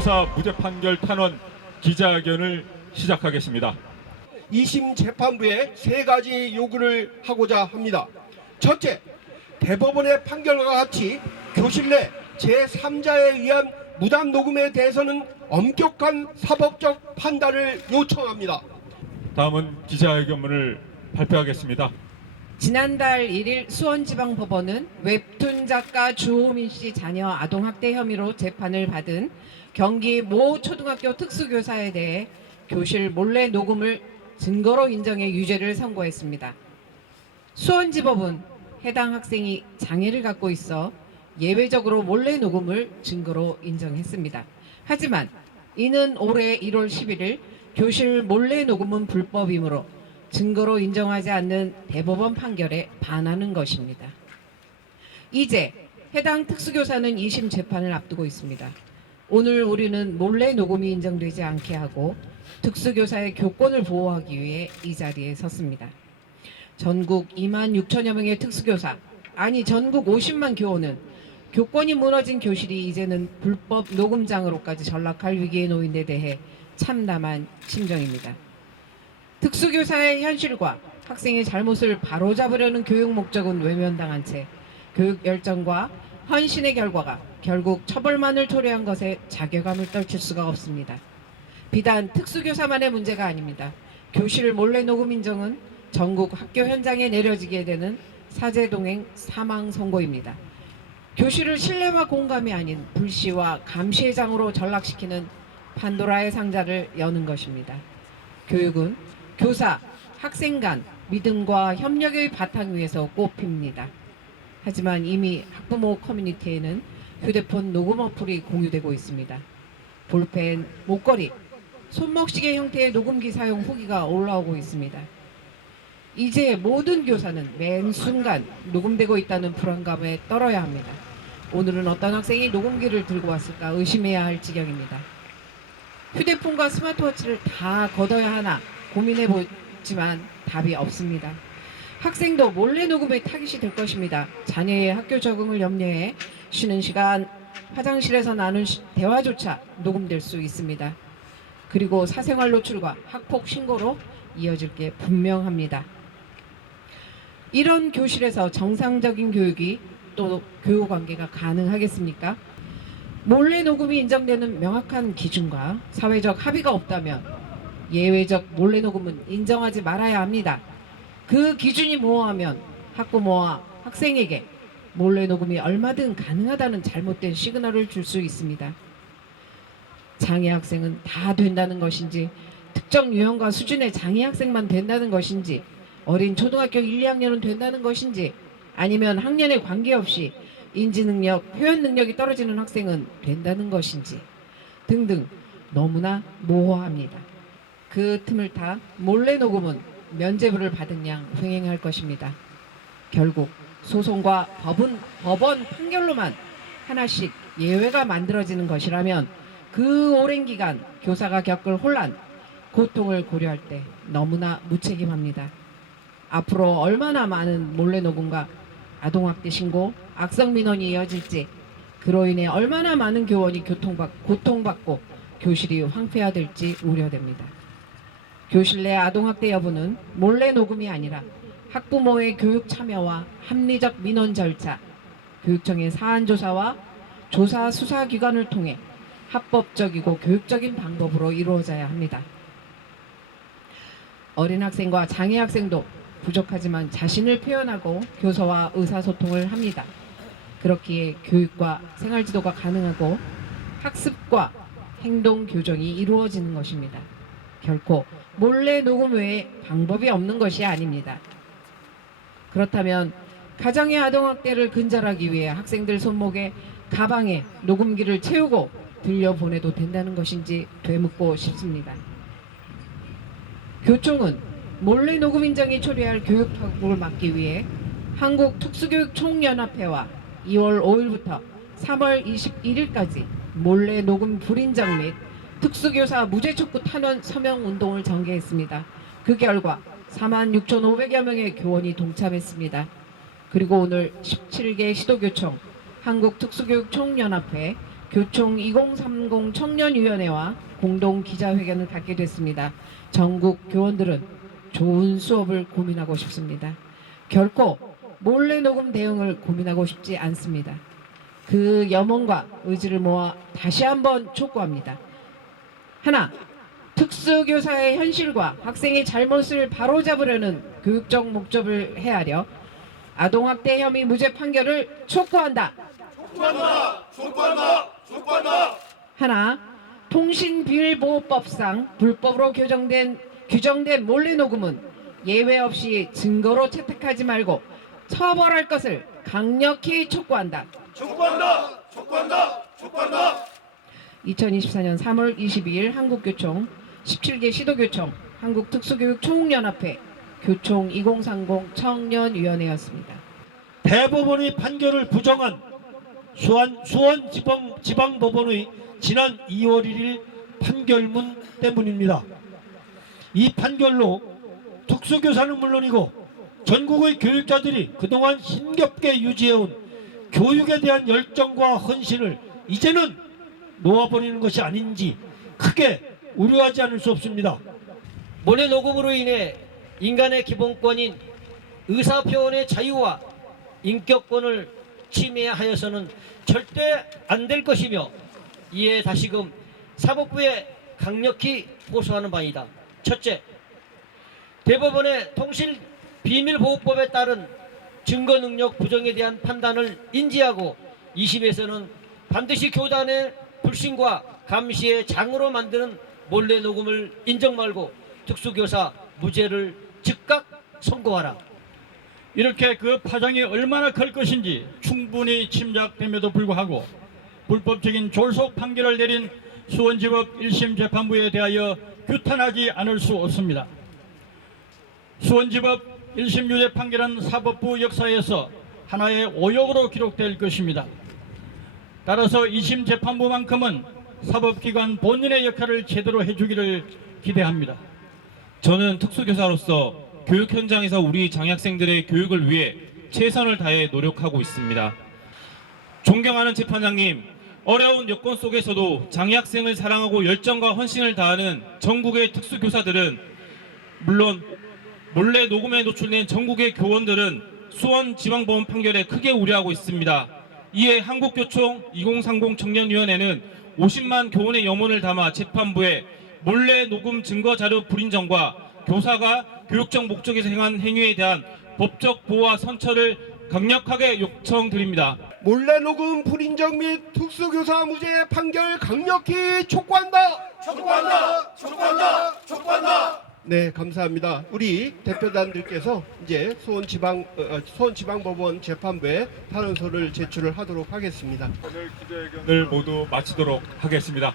특수교사 무죄 판결 탄원 기자회견을 시작하겠습니다. 2심 재판부에 세 가지 요구를 하고자 합니다. 첫째, 대법원의 판결과 같이 교실 내 제3자에 의한 무단 녹음에 대해서는 엄격한 사법적 판단을 요청합니다. 다음은 기자회견문을 발표하겠습니다. 지난달 1일 수원지방법원은 웹툰 작가 주호민 씨 자녀 아동학대 혐의로 재판을 받은 경기 모 초등학교 특수교사에 대해 교실 몰래 녹음을 증거로 인정해 유죄를 선고했습니다. 수원지법은 해당 학생이 장애를 갖고 있어 예외적으로 몰래 녹음을 증거로 인정했습니다. 하지만 이는 올해 1월 11일 교실 몰래 녹음은 불법이므로 증거로 인정하지 않는 대법원 판결에 반하는 것입니다. 이제 해당 특수교사는 2심 재판을 앞두고 있습니다. 오늘 우리는 몰래 녹음이 인정되지 않게 하고 특수교사의 교권을 보호하기 위해 이 자리에 섰습니다. 전국 2만 6천여 명의 특수교사, 아니 전국 50만 교원은 교권이 무너진 교실이 이제는 불법 녹음장으로까지 전락할 위기에 놓인 데 대해 참담한 심정입니다. 특수교사의 현실과 학생의 잘못을 바로잡으려는 교육 목적은 외면당한 채 교육 열정과 헌신의 결과가 결국 처벌만을 초래한 것에 자괴감을 떨칠 수가 없습니다. 비단 특수교사만의 문제가 아닙니다. 교실 몰래 녹음 인정은 전국 학교 현장에 내려지게 되는 사제동행 사망 선고입니다. 교실을 신뢰와 공감이 아닌 불시와 감시의 장으로 전락시키는 판도라의 상자를 여는 것입니다. 교육은 교사, 학생 간 믿음과 협력의 바탕 위에서 꽃핍니다. 하지만 이미 학부모 커뮤니티에는 휴대폰 녹음 어플이 공유되고 있습니다. 볼펜, 목걸이, 손목시계 형태의 녹음기 사용 후기가 올라오고 있습니다. 이제 모든 교사는 매 순간 녹음되고 있다는 불안감에 떨어야 합니다. 오늘은 어떤 학생이 녹음기를 들고 왔을까 의심해야 할 지경입니다. 휴대폰과 스마트워치를 다 걷어야 하나 고민해보지만 답이 없습니다. 학생도 몰래 녹음의 타깃이 될 것입니다. 자녀의 학교 적응을 염려해 쉬는 시간 화장실에서 나눈 대화조차 녹음될 수 있습니다. 그리고 사생활 노출과 학폭 신고로 이어질 게 분명합니다. 이런 교실에서 정상적인 교육이 또 교우 관계가 가능하겠습니까? 몰래 녹음이 인정되는 명확한 기준과 사회적 합의가 없다면 예외적 몰래 녹음은 인정하지 말아야 합니다. 그 기준이 모호하면 학부모와 학생에게 몰래 녹음이 얼마든 가능하다는 잘못된 시그널을 줄 수 있습니다. 장애 학생은 다 된다는 것인지, 특정 유형과 수준의 장애 학생만 된다는 것인지, 어린 초등학교 1, 2학년은 된다는 것인지, 아니면 학년에 관계없이 인지능력, 표현 능력이 떨어지는 학생은 된다는 것인지 등등 너무나 모호합니다. 그 틈을 타 몰래 녹음은 면죄부를 받은 양 횡행할 것입니다. 결국 소송과 법원 판결로만 하나씩 예외가 만들어지는 것이라면 그 오랜 기간 교사가 겪을 혼란, 고통을 고려할 때 너무나 무책임합니다. 앞으로 얼마나 많은 몰래 녹음과 아동학대 신고, 악성 민원이 이어질지, 그로 인해 얼마나 많은 교원이 고통받고 교실이 황폐화될지 우려됩니다. 교실 내 아동학대 여부는 몰래 녹음이 아니라 학부모의 교육 참여와 합리적 민원 절차, 교육청의 사안조사와 조사 수사기관을 통해 합법적이고 교육적인 방법으로 이루어져야 합니다. 어린 학생과 장애 학생도 부족하지만 자신을 표현하고 교사와 의사소통을 합니다. 그렇기에 교육과 생활지도가 가능하고 학습과 행동 교정이 이루어지는 것입니다. 결코 몰래 녹음 외에 방법이 없는 것이 아닙니다. 그렇다면 가정의 아동학대를 근절하기 위해 학생들 손목에 가방에 녹음기를 채우고 들려보내도 된다는 것인지 되묻고 싶습니다. 교총은 몰래 녹음 인정이 초래할 교육 파국을 막기 위해 한국특수교육총연합회와 2월 5일부터 3월 21일까지 몰래 녹음 불인정 및 특수교사 무죄 촉구 탄원 서명 운동을 전개했습니다. 그 결과 46,500여 명의 교원이 동참했습니다. 그리고 오늘 17개 시도교총, 한국특수교육총연합회, 교총 2030 청년위원회와 공동 기자회견을 갖게 됐습니다. 전국 교원들은 좋은 수업을 고민하고 싶습니다. 결코 몰래 녹음 대응을 고민하고 싶지 않습니다. 그 염원과 의지를 모아 다시 한번 촉구합니다. 하나, 특수교사의 현실과 학생의 잘못을 바로잡으려는 교육적 목적을 헤아려 아동학대 혐의 무죄 판결을 촉구한다. 촉구한다. 하나, 통신비밀보호법상 불법으로 규정된 몰래 녹음은 예외 없이 증거로 채택하지 말고 처벌할 것을 강력히 촉구한다. 2024년 3월 22일 한국교총, 17개 시도교총, 한국특수교육총연합회, 교총 2030 청년위원회였습니다. 대법원의 판결을 부정한 수원지방법원의 지난 2월 1일 판결문 때문입니다. 이 판결로 특수교사는 물론이고 전국의 교육자들이 그동안 힘겹게 유지해온 교육에 대한 열정과 헌신을 이제는 놓아버리는 것이 아닌지 크게 우려하지 않을 수 없습니다. 몰래 녹음으로 인해 인간의 기본권인 의사표현의 자유와 인격권을 침해하여서는 절대 안 될 것이며 이에 다시금 사법부에 강력히 호소하는 바이다. 첫째, 대법원의 통신비밀보호법에 따른 증거능력 부정에 대한 판단을 인지하고 2심에서는 반드시 교단의 불신과 감시의 장으로 만드는 몰래 녹음을 인정 말고 특수교사 무죄를 즉각 선고하라. 이렇게 그 파장이 얼마나 클 것인지 충분히 짐작됨에도 불구하고 불법적인 졸속 판결을 내린 수원지법 1심 재판부에 대하여 규탄하지 않을 수 없습니다. 수원지법 1심 유죄 판결은 사법부 역사에서 하나의 오역으로 기록될 것입니다. 따라서 2심 재판부만큼은 사법기관 본연의 역할을 제대로 해주기를 기대합니다. 저는 특수교사로서 교육 현장에서 우리 장학생들의 교육을 위해 최선을 다해 노력하고 있습니다. 존경하는 재판장님, 어려운 여건 속에서도 장학생을 사랑하고 열정과 헌신을 다하는 전국의 특수교사들은 물론 몰래 녹음에 노출된 전국의 교원들은 수원지방법원 판결에 크게 우려하고 있습니다. 이에 한국교총 2030 청년위원회는 50만 교원의 염원을 담아 재판부에 몰래 녹음 증거자료 불인정과 교사가 교육적 목적에서 행한 행위에 대한 법적 보호와 선처를 강력하게 요청드립니다. 몰래 녹음 불인정 및 특수교사 무죄 판결 강력히 촉구한다. 네, 감사합니다. 우리 대표단들께서 이제 수원지방법원 재판부에 탄원서를 제출을 하도록 하겠습니다. 오늘 기자회견을 모두 마치도록 하겠습니다.